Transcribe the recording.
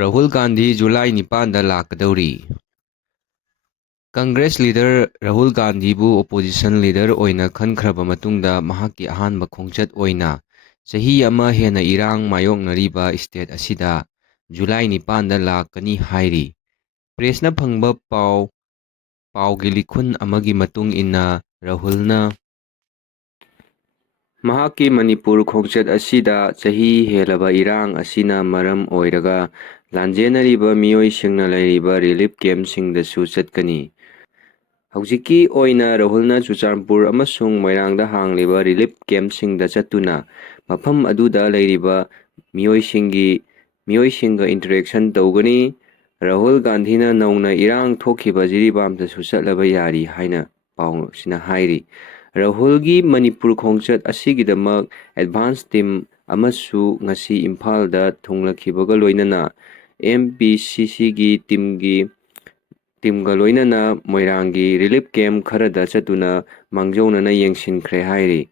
Rahul Gandhi July 9ꯗ ꯂꯥꯛꯀꯗꯧꯔꯤ꯫ Congress leader Rahul ꯒꯥꯟꯙꯤꯕꯨ ꯑꯣꯄꯣꯖꯤꯁꯟ ꯂꯤꯗꯔ ꯑꯣꯏꯅ ꯈꯟꯈ꯭ꯔꯕ ꯃꯇꯨꯡꯗ ꯃꯍꯥꯛꯀꯤ ꯑꯍꯥꯟꯕ ꯈꯣꯡꯆꯠ ꯑꯣꯏꯅ ꯆꯍꯤ ꯑꯃ ꯍꯦꯟꯅ ꯏꯔꯥꯡ ꯃꯥꯌꯣꯛꯅꯔꯤꯕ ꯁ꯭ꯇꯦꯠ ꯑꯁꯤꯗ ꯖꯨꯂꯥꯏ 9ꯗ ꯂꯥꯛꯀꯅꯤ ꯍꯥꯏꯔꯤ꯫ ꯄ꯭ꯔꯦꯁꯅ ꯐꯪꯕ ꯄꯥꯎꯒꯤ ꯂꯤꯈꯨꯟ ꯑꯃꯒꯤ ꯃꯇꯨꯡ ꯏꯟꯅ ꯔꯥꯍꯨꯜꯅ ꯃꯍꯥꯛꯀꯤ ꯃꯅꯤꯄꯨꯔ ꯈꯣꯡꯆꯠ ꯑꯁꯤꯗ ꯆꯍꯤ ꯍꯦꯜꯂꯕ ꯏꯔꯥꯡ ꯑꯁꯤꯅ ꯃꯔꯝ ꯑꯣꯏꯔꯒ ꯂꯥꯟꯖꯦꯟꯅꯔꯤꯕ ꯃꯤꯑꯣꯏꯁꯤꯡꯅ ꯂꯩꯔꯤꯕ ꯔꯤꯂꯤꯐ ꯀꯦꯝꯞꯁꯤꯡꯗꯁꯨ ꯆꯠꯀꯅꯤ꯫ ꯍꯧꯖꯤꯛꯀꯤ ꯑꯣꯏꯅ ꯔꯥꯍꯨꯜꯅ ꯆꯨꯔꯆꯥꯟꯄꯨꯔ ꯑꯃꯁꯨꯡ ꯃꯣꯏꯔꯥꯡꯗ ꯍꯥꯡꯂꯤꯕ ꯔꯤꯂꯤꯐ ꯀꯦꯝꯞꯁꯤꯡꯗ ꯆꯠꯇꯨꯅ ꯃꯐꯝ ꯑꯗꯨꯗ ꯂꯩꯔꯤꯕ ꯃꯤꯑꯣꯏꯁꯤꯡꯒ ꯏꯟꯇꯔꯦꯛꯁꯟ ꯇꯧꯒꯅꯤ꯫ ꯔꯥꯍꯨꯜ ꯒꯥꯟꯙꯤꯅ ꯅꯧꯅ ꯏꯔꯥꯡ ꯊꯣꯛꯈꯤꯕ ꯖꯤꯔꯤꯕꯥꯝꯗꯁꯨ ꯆꯠꯂꯕ ꯌꯥꯔꯤ ꯍꯥꯏꯅ ꯄꯥꯎ ꯑꯁꯤꯅ ꯍꯥꯏꯔꯤ꯫ ꯔꯥꯍꯨꯜꯒꯤ ꯃꯅꯤꯄꯨꯔ ꯈꯣꯡꯆꯠ ꯑꯁꯤꯒꯤꯗꯃꯛ ꯑꯦꯗꯚꯥꯟꯁ ꯇꯤꯝ ꯑꯃꯁꯨ ꯉꯁꯤ ꯏꯝꯐꯥꯜꯗ ꯊꯨꯡꯂꯈꯤꯕꯒ ꯂꯣꯏꯅꯅ MPCCꯒꯤ ꯇꯤꯝꯒ ꯂꯣꯏꯅꯅ ꯃꯣꯏꯔꯥꯡꯒꯤ ꯔꯤꯂꯤꯐ ꯀꯦꯝꯞ ꯈꯔꯗ ꯆꯠꯇꯨꯅ ꯃꯥꯡꯖꯧꯅꯅ ꯌꯦꯡꯁꯤꯟꯈ꯭ꯔꯦ ꯍꯥꯏꯔꯤ꯫